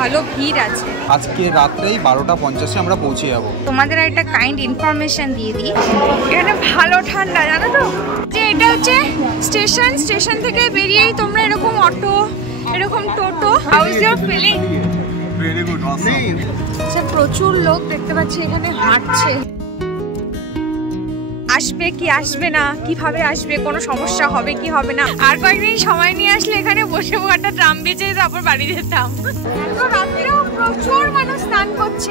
ভালো ভিড় আছে। আজকে রাত্রেই 12:50 আমরা পৌঁছে যাব। তোমাদের একটা কাইন্ড ইনফরমেশন দিয়ে দিই, এখানে ভালো ঠান্ডা জানো তো। যে এটা হচ্ছে স্টেশন থেকে বেরিয়েই তোমরা এরকম অটো, এরকম টোটো। How is your feeling? Very good, awesome. আচ্ছা, প্রচুর লোক দেখতে পাচ্ছি এখানে হাঁটছে। আসবে কি আসবে না, কিভাবে আসবে, কোনো সমস্যা হবে কি হবে না। আর কয়েকদিন সময় নিয়ে আসলে এখানে বসে একটা ট্রাম বেচে তারপর বাড়ি যেতাম। রাত্রেও প্রচুর মানুষ স্নান করছে।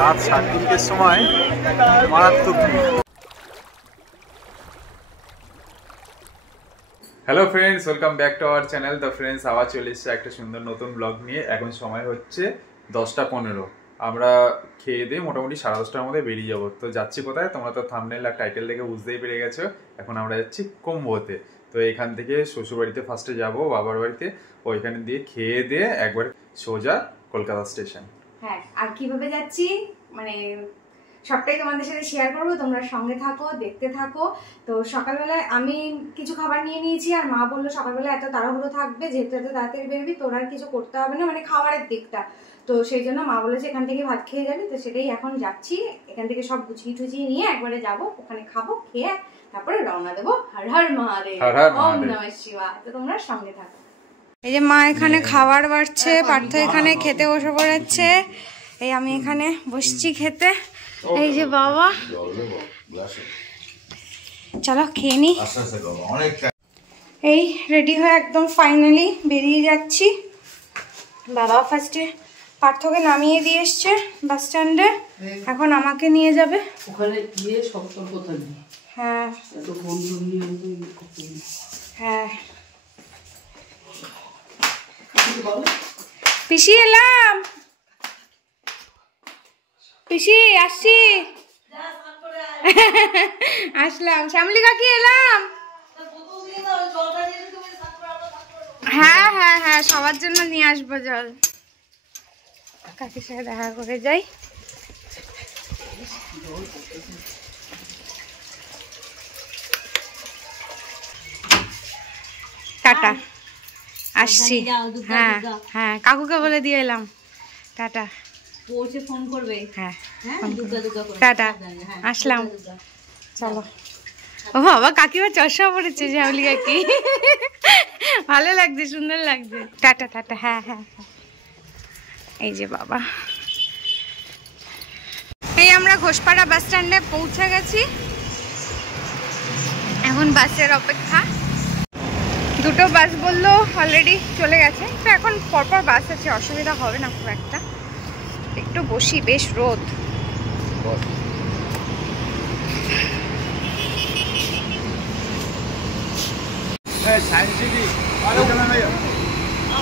রাত 3:30 সময় মারাত্মক। Hello friends, welcome back to our channel. The friends আবার চলে এসেছে একটা সুন্দর নতুন ব্লগ নিয়ে। এখন সময় হচ্ছে 10:15। আমরা খেয়ে দিয়ে মোটামুটি 10:30টার মধ্যে বেরিয়ে যাবো। তো যাচ্ছি কোথায়, তোমরা তো থাম্বনেল আর টাইটেল দেখে বুঝতেই পেরে গেছো। এখন আমরা যাচ্ছি কুম্ভতে। তো এখান থেকে শ্বশুরবাড়িতে ফার্স্টে যাবো, বাবার বাড়িতে, ওইখানে দিয়ে খেয়ে দিয়ে একবার সোজা কলকাতা স্টেশন। হ্যাঁ, আর কিভাবে যাচ্ছি মানে সবটাই তোমাদের সাথে শেয়ার করবো, তোমরা সঙ্গে থাকো, দেখতে থাকো। তো সকালবেলায় আমি কিছু খাবার নিয়ে নিয়েছি, আর মা বললো সকালবেলা এত তাড়াহুড়ো থাকবে, যেহেতু এত তাড়াতাড়ি বেরবি তোর আর কিছু করতে হবে না, মানে খাবারের দিকটা। তো সেই জন্য মা বলেছে এখান থেকে ভাত খেয়ে যাবি। তো সেটাই এখন যাচ্ছি, এখান থেকে সব গুছিয়ে টুছিয়ে নিয়ে একবারে যাবো, ওখানে খাবো, খেয়ে তারপরে রওনা দেবো। হর হর মহাদেব, ওম নমঃ শিবায়। তো তোমরা সঙ্গে থাকো। এই যে মা এখানে খাবার বাড়ছে, পার্থ এখানে খেতে বসে পড়েছে, এই আমি এখানে বসছি খেতে। এই যে বাবা, চলো খেয়ে নি। এই রেডি হয়ে একদম ফাইনালি বেরিয়ে যাচ্ছি। বাবা ফার্স্টে পার্থকে নামিয়ে দিয়ে এসছে বাস স্ট্যান্ডে, এখন আমাকে নিয়ে যাবে ওখানে গিয়ে সতর্কতা নিয়ে। হ্যাঁ হ্যাঁ, পিসি এলাম, পিসি আসছি, আসলাম। শ্যামলি কাকি এলাম। হ্যাঁ হ্যাঁ হ্যাঁ, সবার জন্য নিয়ে আসবো জল। কাকির সাথে দেখা করে যাই। টাটা, আসছি। হ্যাঁ হ্যাঁ, কাকুকে বলে দিয়ে এলাম টাটা, পৌঁছে ফোন করবে। হ্যাঁ টাটা, আসলাম। চলো। ও বাবা, কাকিমা চশমা পড়েছে শ্যামলি কাকি, ভালো লাগছে, সুন্দর লাগছে। Tata tata. হ্যাঁ হ্যাঁ, এই যে বাবা, এই আমরা ঘোষপাড়া বাস স্ট্যান্ডে পৌঁছে গেছি, এখন বাসের অপেক্ষা। দুটো বাস বললো অলরেডি চলে গেছে, তো এখন পরপর বাস আছে, অসুবিধা হবে না খুব একটা। একটু বসি, বেশ রোদ।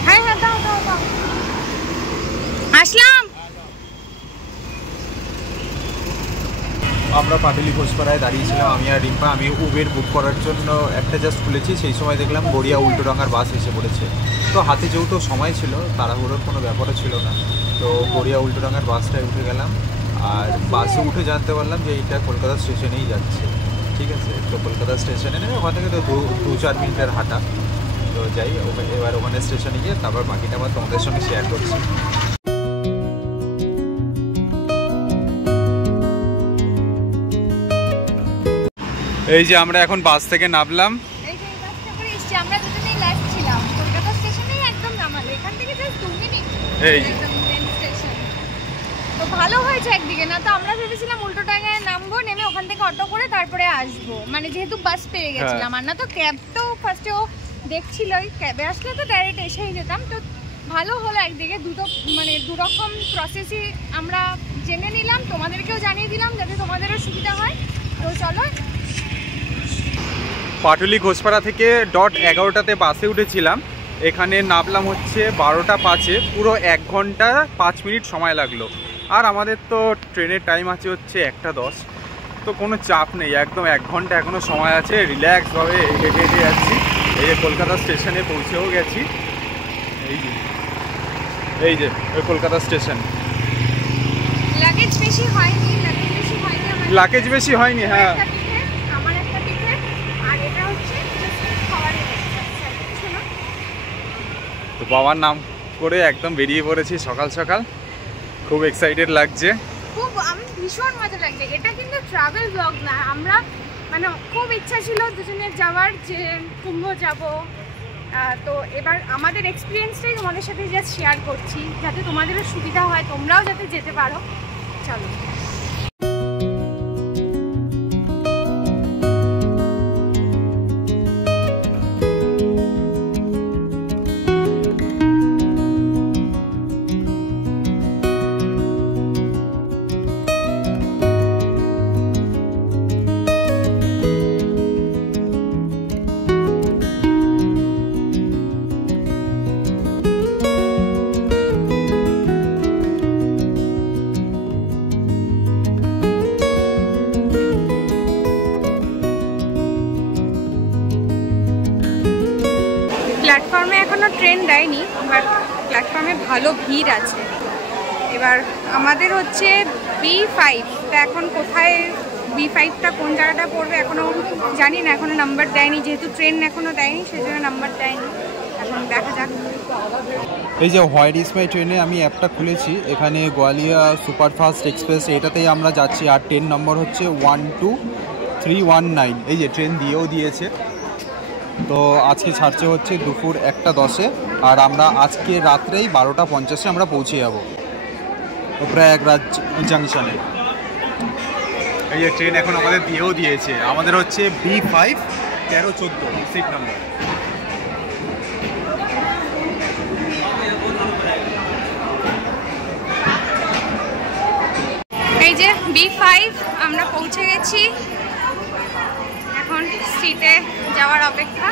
হ্যাঁ হ্যাঁ, দাও দাও দাও, আসলাম। আমরা পাটুলি ঘোষপাড়ায় দাঁড়িয়েছিলাম, আমি আর রিম্পা। আমি উবের বুক করার জন্য একটা জাস্ট খুলেছি, সেই সময় দেখলাম গড়িয়া উল্টোডাঙার বাস এসে পড়েছে। তো হাতে যেহেতু সময় ছিল, তাড়াহুড়োর কোনো ব্যাপারও ছিল না, তো গড়িয়া উল্টোডাঙার বাসটায় উঠে গেলাম। আর বাসে উঠে জানতে পারলাম যে এইটা কলকাতা স্টেশনেই যাচ্ছে। ঠিক আছে, তো কলকাতা স্টেশনে নেমে ওখান থেকে তো 2-4 মিনিটের হাঁটা। তো যাই, এবার ওখানে স্টেশনে গিয়ে তারপর বাকিটা আবার তোমাদের সঙ্গে শেয়ার করছি। এই যে আমরা এখন বাস থেকে নামলাম। এই যে বাসটা করে এসেছি, আমরা দুজনেই লাস্ট ছিলাম। কলকাতা স্টেশনেই একদম নামালো, এখান থেকে জাস্ট 2 মিনিট একদম মেন স্টেশন। তো ভালো হয়েছে একদিকে, না তো আমরা ভেবেছিলাম উল্টোডাঙায় নামবো, নেমে ওখান থেকে অটো করে তারপরে আসবো, মানে যেহেতু বাস পেয়ে গেছিলাম। আর না তো ক্যাব তো ফার্স্টে ও দেখছিল, ওই ক্যাবে আসলে তো ডাইরেক্ট এসেই যেতাম। তো ভালো হলো একদিকে, দুরকম প্রসেসই আমরা জেনে নিলাম, তোমাদেরকেও জানিয়ে দিলাম যাতে তোমাদেরও সুবিধা হয়। তো চলো, পাটুলি ঘোষপাড়া থেকে 11:00টাতে বাসে উঠেছিলাম, এখানে নামলাম হচ্ছে 12:05। পুরো 1 ঘন্টা 5 মিনিট সময় লাগলো। আর আমাদের তো ট্রেনের টাইম আছে হচ্ছে 1:10। তো কোনো চাপ নেই, একদম 1 ঘন্টা এখনও সময় আছে, রিল্যাক্সভাবে হেঁটে হেঁটে যাচ্ছি। এই যে কলকাতা স্টেশনে পৌঁছেও গেছি। এই যে ওই কলকাতা স্টেশন। লাগেজ বেশি হয়নি, লাগেজ বেশি হয়নি। হ্যাঁ, আমার একটা টিকেট, আর এটা হচ্ছে খাবারের। বাবার নাম করে একদম বেরিয়ে পড়েছি সকাল সকাল, খুব এক্সাইটেড লাগছে। খুব আমি ভীষণ মজা লাগছে। এটা কিন্তু ট্রাভেল ব্লগ না, আমরা মানে খুব ইচ্ছা ছিল দুজনের যাওয়ার, যে কুম্ভ যাব। তো এবার আমাদের এক্সপিরিয়েন্সটাই তোমাদের সাথে জাস্ট শেয়ার করছি, যাতে তোমাদেরও সুবিধা হয়, তোমরাও যাতে যেতে পারো। চলো। প্ল্যাটফর্মে এখনও ট্রেন দেয়নি, বাট প্ল্যাটফর্মে ভালো ভিড় আছে। এবার আমাদের হচ্ছে B5, তা এখন কোথায় B5টা কোন জায়গাটা পড়বে এখনও জানি না, এখনও নাম্বার দেয়নি, যেহেতু ট্রেন এখনও দেয়নি সেই জন্য নাম্বার দেয়নি, এখন দেখা যাক। এই যে হোয়াইট ইজ মাই ট্রেনে আমি অ্যাপটা খুলেছি, এখানে গোয়ালিয়া সুপারফাস্ট এক্সপ্রেস এটাতেই আমরা যাচ্ছি, আর ট্রেন নম্বর হচ্ছে 12319। এই যে ট্রেন দিয়েও দিয়েছে। তো আজকে ছাড়ছে হচ্ছে দুপুর 1:10-এ, আর আমরা আজকে রাত্রেই 12:50-এ আমরা পৌঁছে যাব প্রয়াগরাজ জাংশনে। এই যে ট্রেন এখন আমাদের দিয়েও দিয়েছে, আমাদের হচ্ছে B5 1314 সিট নাম্বার। এই যে B5 আমরা পৌঁছে গেছি, এখন সিটে যাওয়ার অপেক্ষা।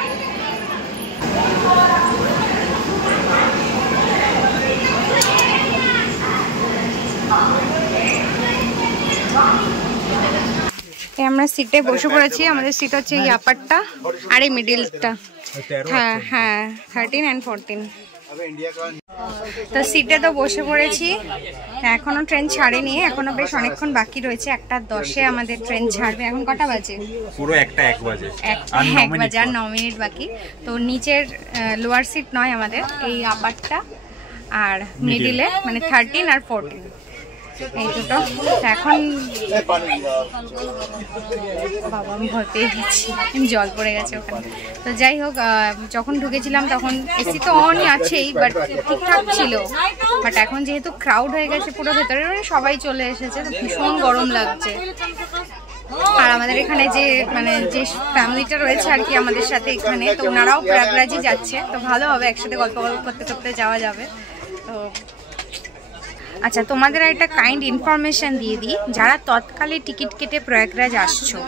আমরা সিটে বসে পড়েছি, আমাদের সিট হচ্ছে এই আপারটা আর এই মিডিলটা। হ্যাঁ হ্যাঁ 13 and 14। তো সিটে তো বসে পড়েছি, এখনো ট্রেন ছাড়েনি, এখনো বেশ অনেকক্ষণ বাকি রয়েছে। 1:10-এ আমাদের ট্রেন ছাড়বে। এখন কটা বাজে? পুরো 1 বাজে, 1 বাজে আর 9 মিনিট বাকি। তো নিচের লোয়ার সিট নয় আমাদের, এই আপারটা আর মিডিলে, মানে 13 আর 14 এই দুটো। এখন বাবা আমি ভয় পেয়ে গেছি, জল পড়ে গেছে ওখানে। তো যাই হোক, যখন ঢুকেছিলাম তখন এসি তো অনই আছেই, বাট ঠিকঠাক ছিল। বাট এখন যেহেতু ক্রাউড হয়ে গেছে পুরো ভেতরে, মানে সবাই চলে এসেছে, তো ভীষণ গরম লাগছে। আর আমাদের এখানে যে মানে যে ফ্যামিলিটা রয়েছে আর কি আমাদের সাথে এখানে, তো ওনারাও প্রয়াগরাজই যাচ্ছে, তো ভালো হবে, একসাথে গল্প করতে করতে যাওয়া যাবে। তো আচ্ছা, তোমাদের একটা কাইন্ড ইনফরমেশন দিয়ে দিই, যারা তৎকালে টিকিট কেটে প্রয়াগরাজ আসছো,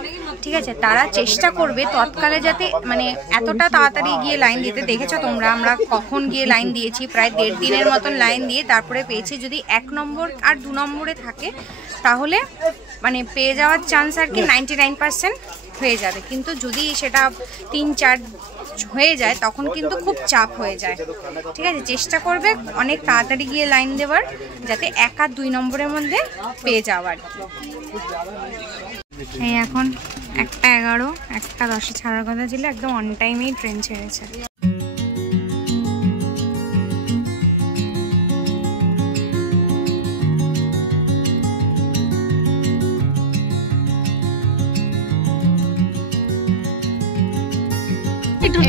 ঠিক আছে, তারা চেষ্টা করবে তৎকালে যাতে মানে এতটা তাড়াতাড়ি গিয়ে লাইন দিতে। দেখেছো তোমরা আমরা কখন গিয়ে লাইন দিয়েছি, প্রায় 1.5 দিনের মতন লাইন দিয়ে তারপরে পেয়েছি। যদি 1 নম্বর আর 2 নম্বরে থাকে তাহলে মানে পেয়ে যাওয়ার চান্স আর কি 99% হয়ে যাবে, কিন্তু যদি সেটা 3-4 হয়ে যায় তখন কিন্তু খুব চাপ হয়ে যায়। ঠিক আছে, চেষ্টা করবে অনেক তাড়াতাড়ি গিয়ে লাইন দেওয়ার, যাতে 1 আর 2 নম্বরের মধ্যে পেয়ে যাওয়ার। এই এখন 1:11, 1:10-এ ছাড়ার কথা ছিল, একদম অন টাইমেই ট্রেন ছেড়েছে।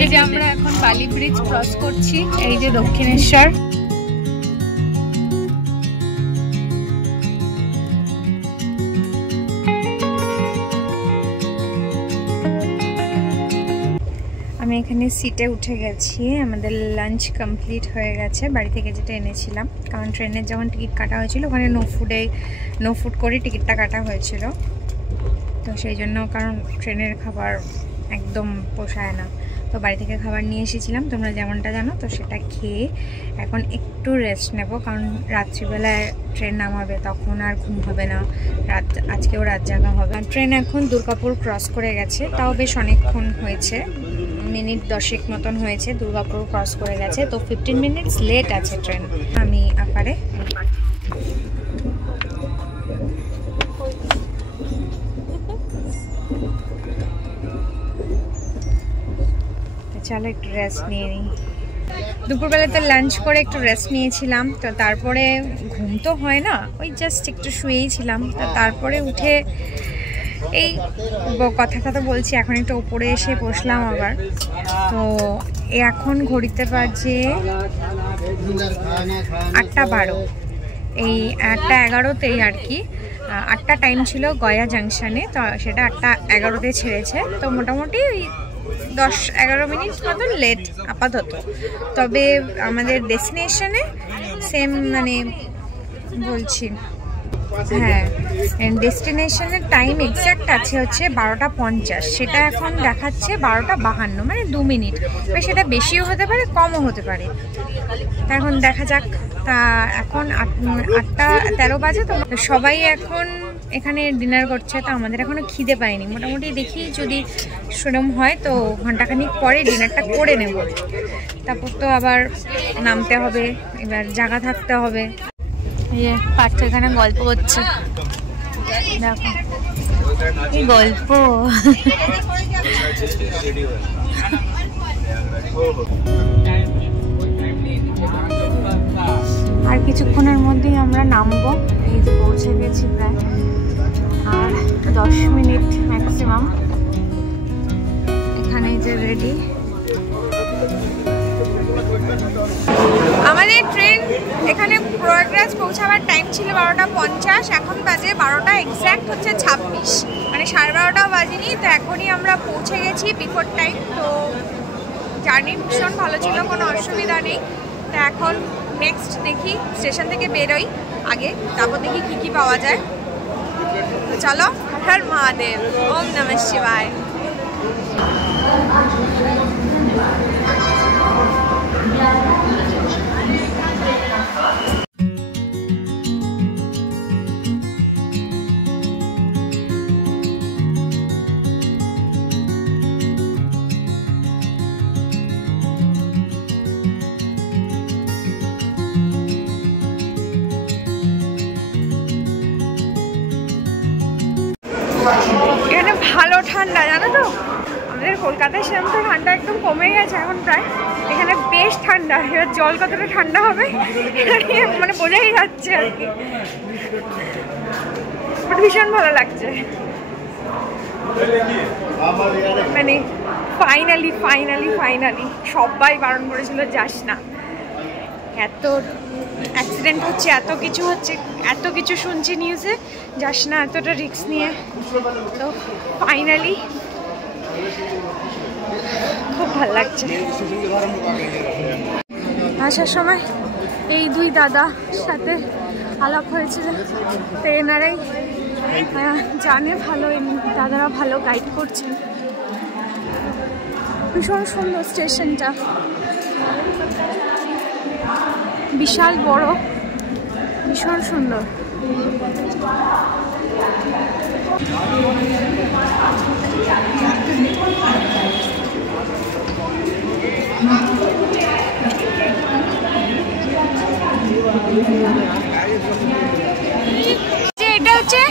এই যে আমরা এখন বালি ব্রিজ ক্রস করছি, এই যে দক্ষিণেশ্বর। আমি এখানে সিটে উঠে গেছি, আমাদের লাঞ্চ কমপ্লিট হয়ে গেছে বাড়ি থেকে যেটা এনেছিলাম, কারণ ট্রেনের যখন টিকিট কাটা হয়েছিল ওখানে নো ফুড করে টিকিটটা কাটা হয়েছিল, তো সেই জন্য, কারণ ট্রেনের খাবার একদম পোষায় না, তো বাড়ি থেকে খাবার নিয়ে এসেছিলাম, তোমরা যেমনটা জানো। তো সেটা খেয়ে এখন একটু রেস্ট নেব, কারণ রাত্রিবেলায় ট্রেন নামাবে, তখন আর ঘুম হবে না, আজকেও রাত জাগা হবে। ট্রেন এখন দুর্গাপুর ক্রস করে গেছে, তাও বেশ অনেকক্ষণ হয়েছে, মিনিট 10 মতন হয়েছে দুর্গাপুর ক্রস করে গেছে, তো 15 মিনিটস লেট আছে ট্রেন। আমি আপারে চলো একটু রেস্ট নিয়ে নিই। দুপুরবেলাতে লাঞ্চ করে একটু রেস্ট নিয়েছিলাম, তো তারপরে ঘুম তো হয় না, ওই জাস্ট একটু শুয়েই ছিলাম। তো তারপরে উঠে এই কথা বলছি, এখন একটু ওপরে এসে বসলাম আবার। তো এখন ঘড়িতে বাজে 8:12, এই 8:11তেই আর কি। 8টা টাইম ছিল গয়া জাংশনে, তো সেটা 8:11তে ছেড়েছে। তো মোটামুটি ওই 10-11 মিনিট মতন লেট আপাতত। তবে আমাদের ডেস্টিনেশনে সেম মানে বলছি, হ্যাঁ ডেস্টিনেশনের টাইম এক্স্যাক্ট আছে হচ্ছে 12:50, সেটা এখন দেখাচ্ছে 12:52, মানে 2 মিনিট। এবার সেটা বেশিও হতে পারে কমও হতে পারে, তা এখন দেখা যাক। তা এখন 8:13 বাজে, তো সবাই এখন এখানে ডিনার করছে। তো আমাদের এখনো খিদে পায়নি, মোটামুটি দেখি যদি সেরকম হয় তো ঘন্টাখানিক পরে ডিনারটা করে নেব। তারপর তো আবার নামতে হবে, এবার জায়গা থাকতে হবে। পার্থ এখানে গল্প করছে, দেখো কি গল্প। আর কিছুক্ষণের মধ্যেই আমরা নামবো, এই যে পৌঁছে গেছি প্রায়, আর 10 মিনিট ম্যাক্সিমাম। এখানে যে রেডি আমাদের ট্রেন, এখানে প্রয়াগরাজ পৌঁছাবার টাইম ছিল 12:50, এখন বাজে 12টা এক্স্যাক্ট হচ্ছে 26, মানে 12:30টাও বাজেনি। তো এখনই আমরা পৌঁছে গেছি বিফোর টাইম। তো জার্নি ভীষণ ভালো ছিল, কোনো অসুবিধা নেই। তো এখন নেক্সট দেখি স্টেশন থেকে বেরোই আগে, তারপর দেখি কী কী পাওয়া যায়। তো চলো, হর মহাদেব, ওম নমঃ শিবায়। এখানে ভালো ঠান্ডা, জানো তো, আমাদের কলকাতায় সেরকম তো ঠান্ডা একদম কমে গেছে এখন প্রায়। এখানে বেশ ঠান্ডা, এবার জল কতটা ঠান্ডা হবে মানে বোঝাই যাচ্ছে আর কি, বাট ভীষণ ভালো লাগছে। মানে ফাইনালি ফাইনালি ফাইনালি সবাই বারণ করেছিল যাস না, এত অ্যাক্সিডেন্ট হচ্ছে, এত কিছু হচ্ছে, এত কিছু শুনছি নিউজে, যাস না এতটা রিস্ক নিয়ে। তো ফাইনালি খুব ভালো লাগছে। আসার সময় এই দুই দাদা সাথে আলাপ হয়েছিল, তো এনারাই জানে ভালো, দাদারা ভালো গাইড করছেন। ভীষণ সুন্দর স্টেশনটা, বিশাল বড়, ভীষণ সুন্দর। এটা হচ্ছে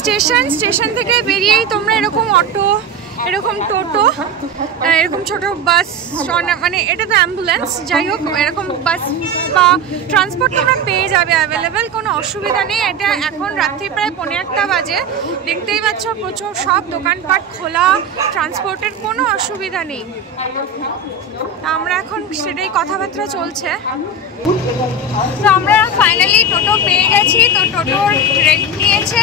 স্টেশন, স্টেশন থেকে বেরিয়েই তোমরা এরকম অটো, এরকম টোটো, এরকম ছোট বাস, মানে এটা তো অ্যাম্বুলেন্স, যাই হোক এরকম বাস বা ট্রান্সপোর্ট তোমরা পেয়ে যাবে অ্যাভেলেবেল, কোনো অসুবিধা নেই। এটা এখন রাত্রি প্রায় 1:15 বাজে, দেখতেই পাচ্ছ প্রচুর সব দোকানপাট খোলা, ট্রান্সপোর্টের কোনো অসুবিধা নেই। আমরা এখন সেটাই কথাবার্তা চলছে। তো আমরা ফাইনালি টোটো পেয়ে গেছি। তো টোটোর রেন্ট নিয়েছে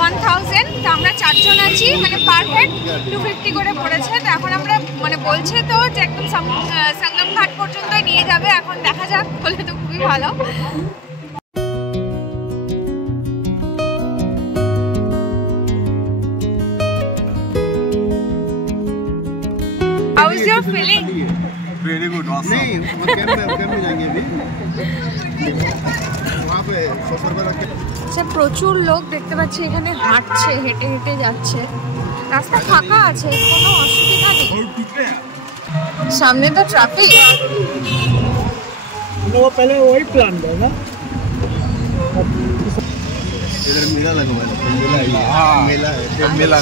1000, তো আমরা 4 জন আছি, মানে পার হেড 250 করে পড়েছে। তো এখন আমরা মানে বলছে তো যে একদম সঙ্গম ঘাট পর্যন্ত নিয়ে যাবে, এখন দেখা যাক, বলে তো খুবই ভালো। How is your feeling? Very good, awesome. नहीं, वो कैंप में जाएंगे अभी। वहाँ पे सोफर पर रख के। আচ্ছা, প্রচুর লোক দেখতে পাচ্ছি এখানে হাঁটছে, হেঁটে হেঁটে যাচ্ছে, রাস্তা ফাঁকা আছে, কোনো অসুবিধা নেই। সামনে তো ট্রাফিক। वो पहले वही प्लान था ना। इधर मेला लगा हुआ है, मेला है, मेला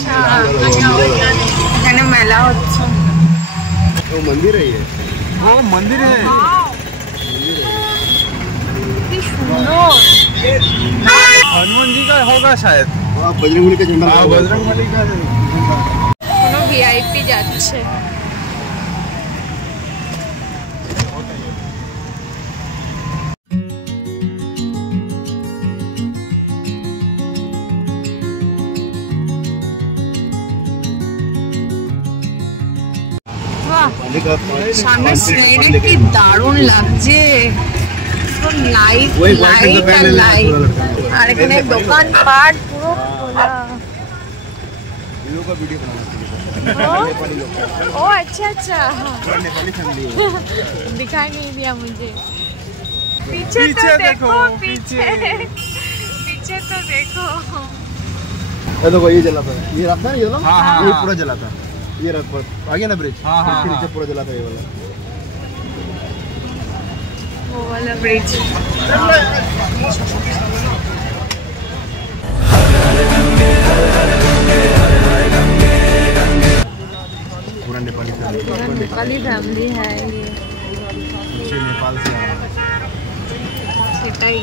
এখানে মেলা হচ্ছে। वो मंदिर है ये। वो मंदिर है। কি সুন্দর। हनुमान जी का होगा शायद, बजरंगबली का झंडा। बजरंगबली का। কোনো ভিআইপি যাচ্ছে। সামনে সিনারি কি দারুণ লাগছে, লাইট লাইট আর লাইট, আর এখানে দোকানপাট পুরো খোলা। ओ अच्छा अच्छा, दिखाई नहीं दिया मुझे। पीछे तो देखो, पीछे पीछे तो देखो। ये देखो ये जला था, ये रास्ता नहीं जला, हाँ, ये हाँ। पूरा जला था। ये रात पर आगे ना ब्रिज, हाँ, हाँ, इसके नीचे हाँ। पूरा जला था ये वाला। वो वाला ब्रिज। पूरा नेपाली पूरा नेपाली फैमिली है ये, नेपाल से आया। সেটাই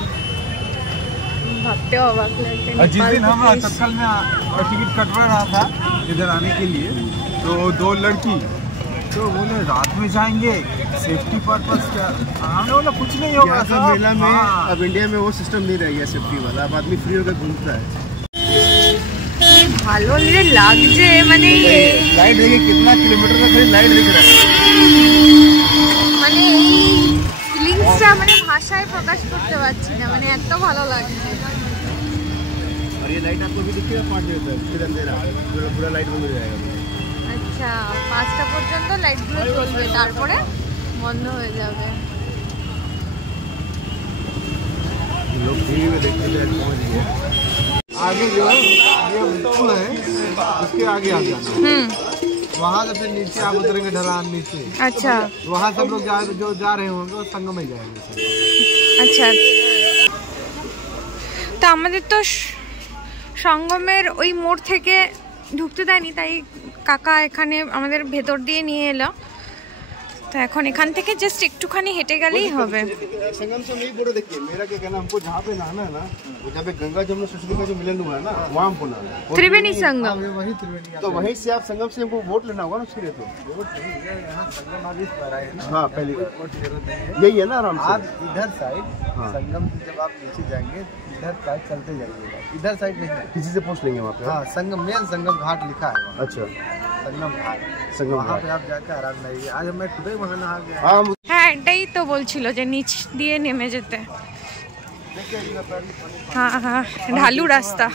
ভাবতে অবাক লাগছে। और जिस दिन हम नेपाल तत्काल में टिकट कटवा रहा था इधर आने के लिए, तो दो लड़की तो बोले रात में जाएंगे सेफ्टी पर्पस क्या, हमने बोला कुछ नहीं होगा यहाँ का मेला में हाँ। अब इंडिया में वो सिस्टम नहीं रह गया सेफ्टी वाला, अब आदमी फ्री होकर घूमता है। কি ভালো লাগছে, মানে लाइट देखिए कितना किलोमीटर का खाली लाइट दिख रहा है। মানে এই ফিলিংসটা মানে ভাষায় প্রকাশ করতে পারছি না, মানে এত ভালো লাগছে। और ये लाइट आपको भी दिखेगा 5 बजे तक, फिर अंधेरा पूरा लाइट बंद हो जाएगा। আচ্ছা 5টা পর্যন্ত লাইটগুলো জ্বলবে, তারপরে বন্ধ হয়ে যাবে। लोग टीवी में देखते थे पहुंच गए। आगे जो है ये पुल है, उसके आगे आ जाना, वहाँ से फिर नीचे आप उतरेंगे ढलान नीचे, আচ্ছা वहाँ सब लोग जो जा रहे होंगे वो संगम में जाएंगे सब। আচ্ছা। তো আমাদের তো সঙ্গমের ওই মোড় থেকে ঢুকতে দেয়নি, তাই কাকা এখানে আমাদের ভেতর দিয়ে নিয়ে এলো। তো এখন এখান থেকে জাস্ট একটুখানি হেঁটে গেলেই হবে। संगम से नहीं बोलो, देखिए मेरा क्या कहना, हमको जहाँ पे नहाना है ना, वो जहाँ पे गंगा जमुना सरस्वती का जो मिलन हुआ है ना, वहाँ हमको नहाना है। त्रिवेणी संगम। वही त्रिवेणी, तो वहीं से आप संगम से हमको वोट लेना होगा ना उसके लिए। तो हाँ पहली यही है ना, आराम से आप इधर साइड हाँ। संगम से जब आप नीचे जाएंगे इधर साइड चलते जाइएगा, इधर साइड नहीं है। किसी से पूछ लेंगे वहाँ पे। हाँ संगम मेन संगम घाट लिखा है वहाँ। अच्छा संगम घाट, संगम वहाँ घाट। पे आप जाकर आराम लाइए। आज मैं खुद ही वहाँ नहा गया। हाँ হ্যাঁ এটাই তো বলছিল যে নিচ দিয়ে নেমে যেতে। হ্যাঁ হ্যাঁ ঢালু রাস্তা।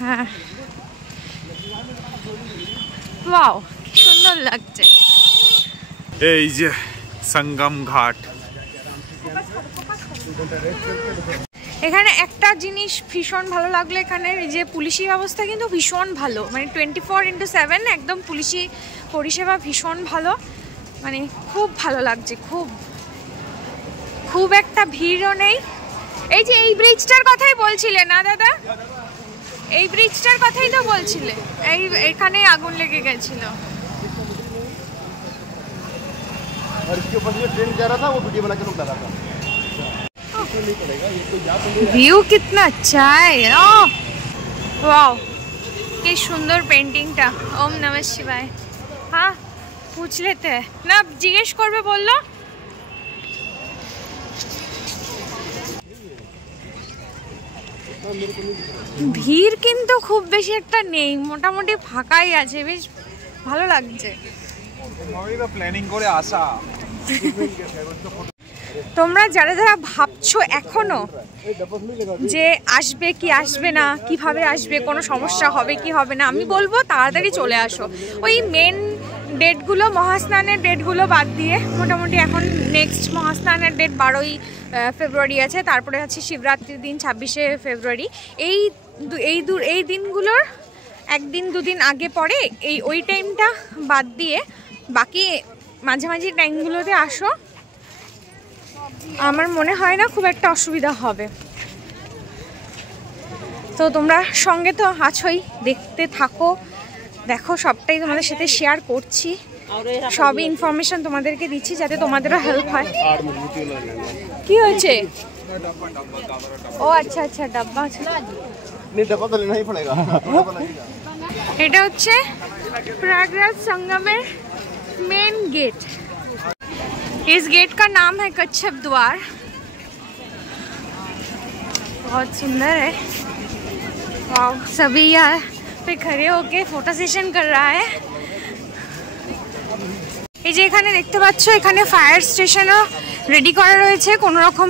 হ্যাঁ ওয়াও কি সুন্দর লাগছে। এই যে संगम घाट। এখানে একটা জিনিস ভীষণ ভালো লাগলো, এখানে যে পুলিশি ব্যবস্থা কিন্তু ভীষণ ভালো, মানে 24/7 একদম পুলিশি পরিষেবা ভীষণ ভালো, মানে খুব ভালো লাগছে। খুব একটা ভিড়ও নেই। এই যে এই ব্রিজটার কথাই বলছিলে না দাদা, এই ব্রিজটার কথাই তো বলছিলে, এখানে আগুন লেগে গেছিল। और इसके ऊपर जो ट्रेन जा रहा था वो वीडियो बना के लोग डाला था। ভিউ কিতনা আচ্ছা है। ওয়াও কি সুন্দর পেন্টিংটা। ওম নমঃ শিবায়। হ্যাঁ पूछ लेते हैं ना, জিজ্ঞেস করবে বললো। ভিড় কিন্তু খুব বেশি একটা নেই, মোটামুটি ফাঁকাই আছে, বেশ ভালো লাগছে। প্ল্যানিং করে আসা। তোমরা যারা যারা ভাবছো এখনো যে আসবে কি আসবে না, কিভাবে আসবে, কোনো সমস্যা হবে কি হবে না, আমি বলবো তাড়াতাড়ি চলে আসো। ওই মেন ডেটগুলো, মহাস্নানের ডেটগুলো বাদ দিয়ে মোটামুটি এখন নেক্সট মহাস্নানের ডেট 12ই ফেব্রুয়ারি আছে, তারপরে আছে শিবরাত্রির দিন 26শে ফেব্রুয়ারি। এই দিনগুলোর একদিন দুদিন আগে পরে ওই টাইমটা বাদ দিয়ে বাকি মাঝামাঝি টাইমগুলোতে আসো, আমার মনে হয় না খুব একটা অসুবিধা হবে। তো তোমরা সঙ্গে তো আছোই, দেখতে থাকো, দেখো সবটাই তোমাদের সাথে শেয়ার করছি। সবই ইনফরমেশন তোমাদেরকে দিচ্ছি যাতে তোমাদেরও হেল্প হয়। কি হয়েছে? ও আচ্ছা আচ্ছা, ডাব্বা আছে। এটা হচ্ছে प्रयागराज संगमेर मेन गेट। इस गेट का नाम है कच्छप द्वार। बहुत सुंदर है। वाव, सभी यहाँ पे खड़े होके फोटो सेशन कर रहा है। এই যে এখানে দেখতে পাচ্ছ, এখানে ফায়ার স্টেশনও রেডি করা রয়েছে। কোনো রকম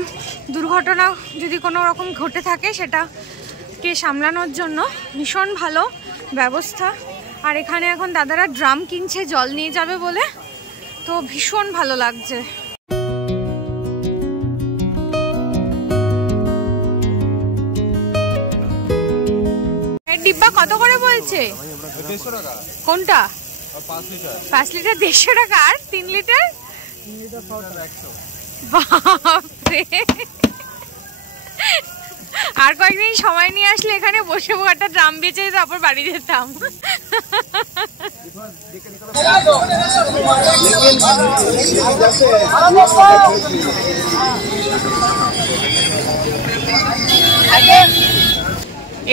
দুর্ঘটনা যদি কোনো রকম ঘটে থাকে সেটাকে সামলানোর জন্য ভীষণ ভালো ব্যবস্থা। আর এখানে এখন দাদারা ড্রাম কিনছে জল নিয়ে যাবে বলে, তো ভীষণ ভালো লাগছে। এই ডিব্বা কত করে বলছে? 150 টাকা। কোনটা? 5 লিটার। 5 লিটার 150 টাকা। আর 3 লিটার? 3 লিটার 100। বাপরে, আর কয়েকদিন সময় নিয়ে আসলে এখানে বসে একটা ড্রাম বেচে তারপর বাড়ি যেতাম।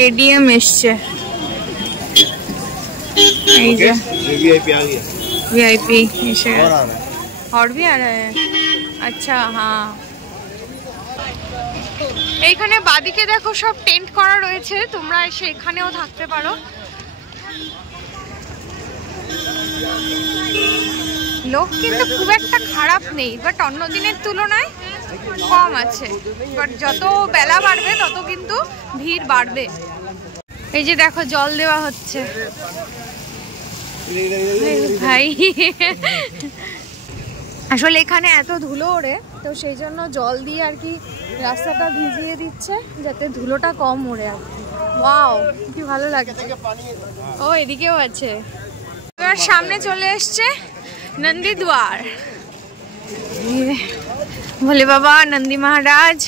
एडीएम एसছে এই যে वीआईपी आ गया। वीआईपी এসে और आ रहा है। और भी आ रहा है। अच्छा हाँ, এইখানে বাদিকে দেখো সব টেন্ট করা রয়েছে, তোমরা এসে এখানেও থাকতে পারো। লোক কিন্তু খুব একটা খারাপ নেই, বাট অন্য দিনের তুলনায় কম আছে। বাট যত বেলা বাড়বে তত কিন্তু ভিড় বাড়বে। এই যে দেখো জল দেওয়া হচ্ছে ভাই। আসলে এখানে এত ধুলো ওড়ে, তো সেই জন্য জল দিয়ে আর কি রাস্তাটা ভিজিয়ে দিচ্ছে যাতে ধুলোটা কম ওড়ে আর কি। ওয়াও, কি ভালো লাগছে। ও এদিকেও আছে। এবার সামনে চলে এসছে नंदी द्वार। भोले बाबा, नंदी महाराज।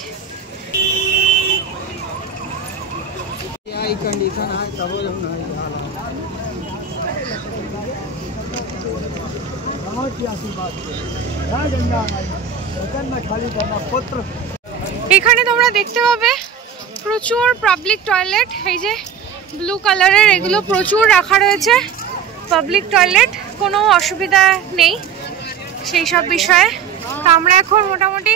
এখানে তোমরা দেখতে পাবে প্রচুর পাবলিক টয়লেট। এই যে ব্লু কালারের এগুলো প্রচুর রাখা রয়েছে পাবলিক টয়লেট, কোনো অসুবিধা নেই সেই সব বিষয়ে। তো আমরা এখন মোটামুটি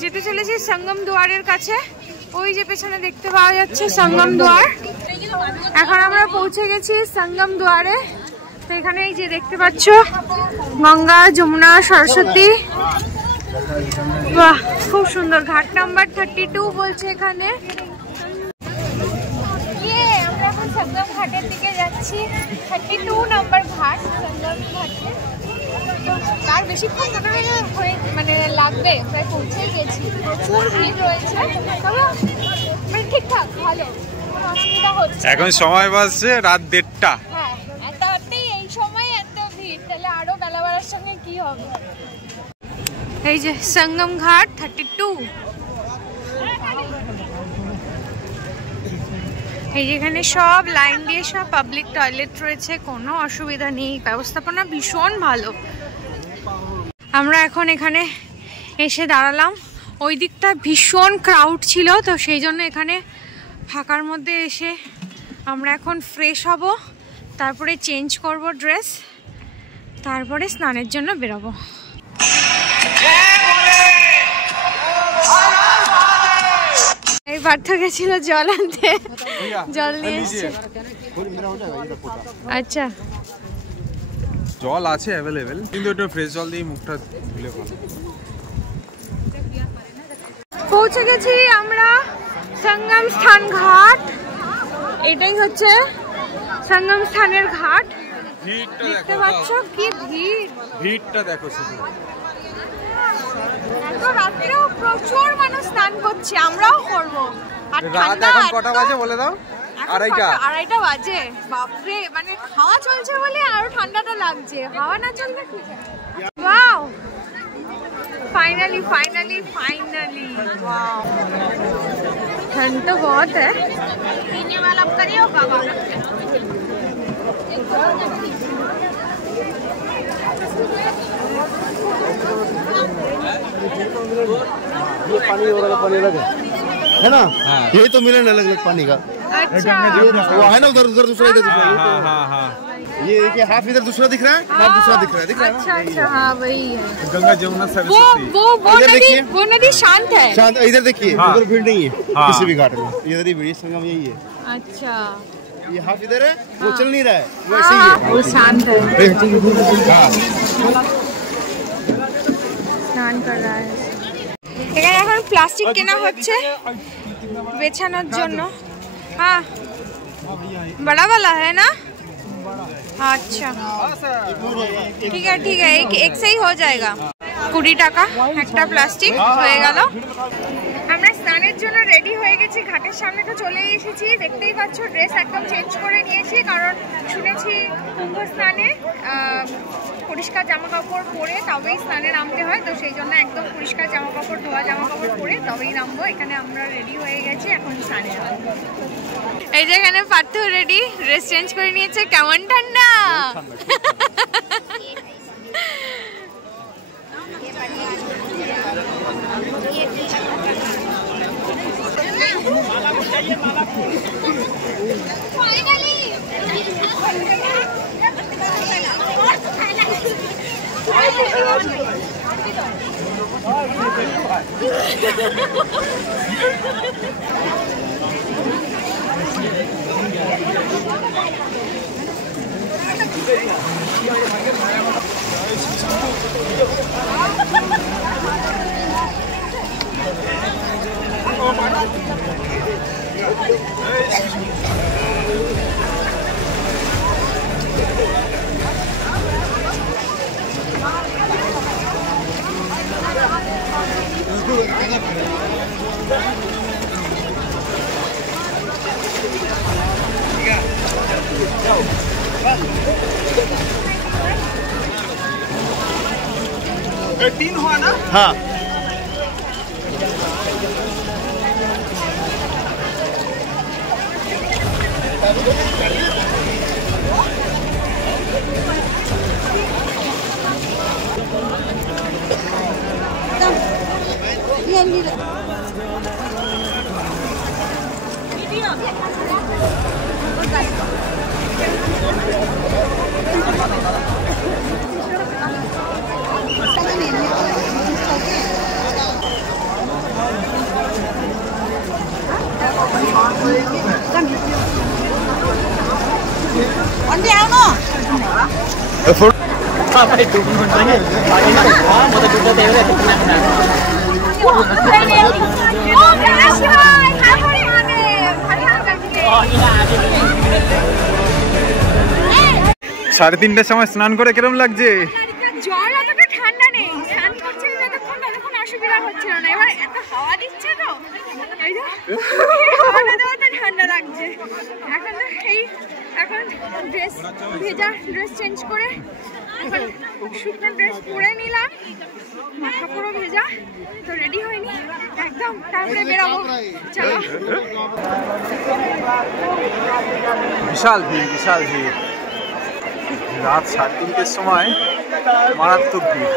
যেতে চলেছি সঙ্গম দুয়ারের কাছে। ওই যে পেছনে দেখতে পাওয়া যাচ্ছে সঙ্গম দুয়ার। এখন আমরা পৌঁছে গেছি সঙ্গম দুয়ারে। তো এখানে এই যে দেখতে পাচ্ছ গঙ্গা, যমুনা, সরস্বতী। বাহ, খুব সুন্দর। ঘাট নাম্বার 32 বলছে এখানে। আমরা এখন সঙ্গম ঘাটের দিকে যাচ্ছি। 32 নম্বর ঘাট সঙ্গম ঘাটে। তার বেশিক্ষণ মানে লাগবে, প্রায় পৌঁছে গেছি। প্রচুর ভিড় রয়েছে, তবে মানে ঠিকঠাক ভালো, কোনো অসুবিধা হচ্ছে। এখন সময় বাজছে রাত 1:30। হ্যাঁ, এততেই এই সময় এত ভিড়, তাহলে আরো বেলা বাড়ার সঙ্গে কি হবে। এই যে সঙ্গম ঘাট 32। এই যেখানে সব লাইন দিয়ে সব পাবলিক টয়লেট রয়েছে, কোনো অসুবিধা নেই, ব্যবস্থাপনা ভীষণ ভালো। আমরা এখন এখানে এসে দাঁড়ালাম। ওই দিকটা ভীষণ ক্রাউড ছিল, তো সেই জন্য এখানে ফাঁকার মধ্যে এসে আমরা এখন ফ্রেশ হব, তারপরে চেঞ্জ করব ড্রেস, তারপরে স্নানের জন্য বেরোবো। এই পার্থ গেছিল জল আনতে, জল নিয়ে এসছে। আচ্ছা, জল আছে অ্যাভেলেবেল, কিন্তু একটু ফ্রেশ জল দিয়ে মুখটা ধুলে ভালো। পৌঁছে গেছি আমরা সঙ্গম স্থান ঘাট। এটাই হচ্ছে সঙ্গম স্থানের ঘাট। দেখতে পাচ্ছ কি ভিড়, ভিড়টা দেখো শুধু। রাত্রেও প্রচুর মানুষ স্নান করছে, আমরাও করবো। আর রাত এখন কটা বাজে বলে দাও? 2:30 বাজে। বাপরে, মানে হাওয়া চলছে বলে আরো ঠান্ডাটা লাগছে, হাওয়া না চললে ঠিক আছে। Wow, finally finally finally wow, ठंड तो बहुत है। पीने वाला करियो बाबा। ये पानी अलग है ना? यही तो मिलन अलग अलग पानी का। अच्छा वो है ना उधर उधर दूसरा इधर दूसरा। ये एक हाफ इधर दूसरा दिख रहा है, हाफ दूसरा दिख रहा है। दिख रहा है ना? अच्छा अच्छा हाँ वही है। गंगा जमुना सरस्वती। वो नदी शांत है। शांत। इधर देखिए उधर भीड़ नहीं है किसी भी घाट में। इधर ही भीड़ संगम यही है। अच्छा ये हाफ इधर है, वो चल नहीं रहा है, वैसे ही है। वो शांत है। हाँ। স্নান कर रहा है। এখানে এখন প্লাস্টিক কেনা হচ্ছে বেচানোর জন্য। हाँ बड़ा वाला है ना? अच्छा ठीक है एक से ही हो जाएगा। 20 টাকা একটা প্লাস্টিক হয়ে গেল। আমরা স্নানের জন্য রেডি হয়ে গেছি, ঘাটের সামনে তো চলেই এসেছি। দেখতেই পাচ্ছ ড্রেস একদম চেঞ্জ করে নিয়েছি, কারণ শুনেছি কুম্ভ স্নানে পরিষ্কার জামা কাপড় পরে তবেই স্নানে নামতে হয়। তো সেই জন্য একদম পরিষ্কার জামা কাপড় ধোয়া জামা কাপড় পরে তবেই নামবো। এখানে আমরা রেডি হয়ে গেছি, এখন স্নানে নামবো। এই যে এখানে পার্থ রেডি, ড্রেস চেঞ্জ করে নিয়েছে। কেমন ঠান্ডা? तीन हुआ ना? हाँ সাড়ে 3টার সময় স্নান করে কিরম লাগছে? জল অতটা ঠান্ডা নেই, স্নান করছিল ততক্ষণ অসুবিধা হচ্ছিল না। এবার এত হাওয়া দিচ্ছে তো এই যে হাওয়াটা তো ঠান্ডা লাগছে। এখন ড্রেস ভেজা ড্রেস চেঞ্জ করে এখন শুকনো ড্রেস পরে নিলাম, মাথা পুরো ভেজা, তো রেডি হয়নি একদম, তারপরে বেরাবো। চলো। বিশাল ভিড় রাত 3:30টার সময় মারাত্মক ভিড়।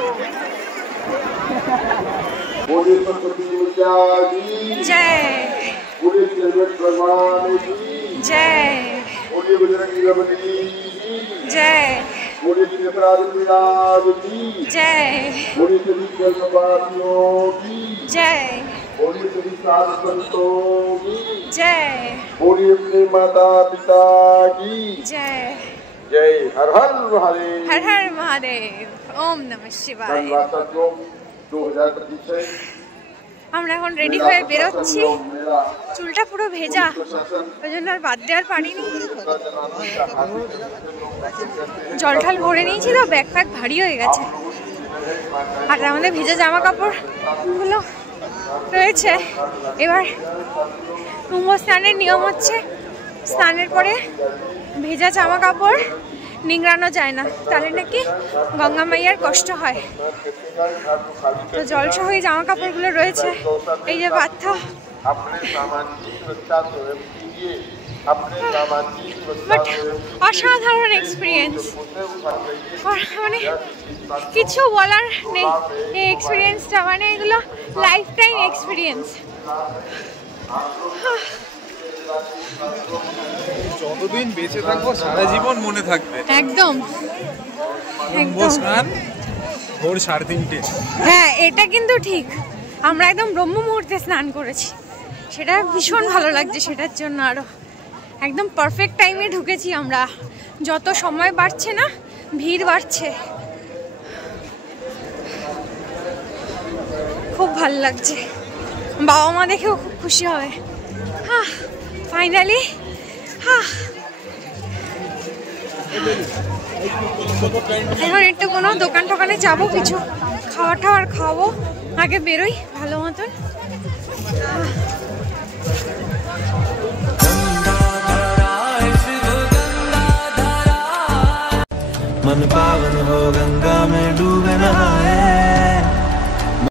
जय जय जय जय जय जय माता पिता की जय जय। हर हर महादेव। हर हर महादेव। ओम नमः शिवाय। 2025 আমরা এখন রেডি হয়ে বেরোচ্ছি। চুলটা পুরো ভেজা, ওই জন্য আর বাদ দেওয়ার পারিনি। জল ঠাল ভরে নিয়েছি তো ব্যাগ ফ্যাগ ভারী হয়ে গেছে। আর আমাদের ভেজা জামা কাপড়গুলো রয়েছে। এবার কুম্ভ স্নানের নিয়ম হচ্ছে স্নানের পরে ভেজা জামা কাপড় নিংড়ানো যায় না, তাহলে নাকি গঙ্গা মাইয়ার কষ্ট হয়। তো জলসহ এই জামা কাপড়গুলো রয়েছে। এই যে পার্থ বাট অসাধারণ এক্সপিরিয়েন্স, মানে কিছু বলার নেই। এই এক্সপিরিয়েন্সটা মানে এগুলো লাইফ টাইম এক্সপিরিয়েন্স। যতদিন বেঁচে থাকবো সারা জীবন মনে থাকবে। একদম স্নান ভোর 3:30। হ্যাঁ, এটা কিন্তু ঠিক। আমরা একদম ব্রহ্ম মুহূর্তে স্নান করেছি, সেটা ভীষণ ভালো লাগছে। সেটার জন্য আরো একদম পারফেক্ট টাইমে ঢুকেছি আমরা। যত সময় বাড়ছে না, ভিড় বাড়ছে। খুব ভালো লাগছে, বাবা মা দেখেও খুব খুশি হবে। ফাইনালি এখন একটু কোনো দোকান টোকানে যাবো, কিছু খাবার টাবার খাবো, আগে বেরোই ভালো মতন। मन पावन हो गंगा में डूबे नहाए।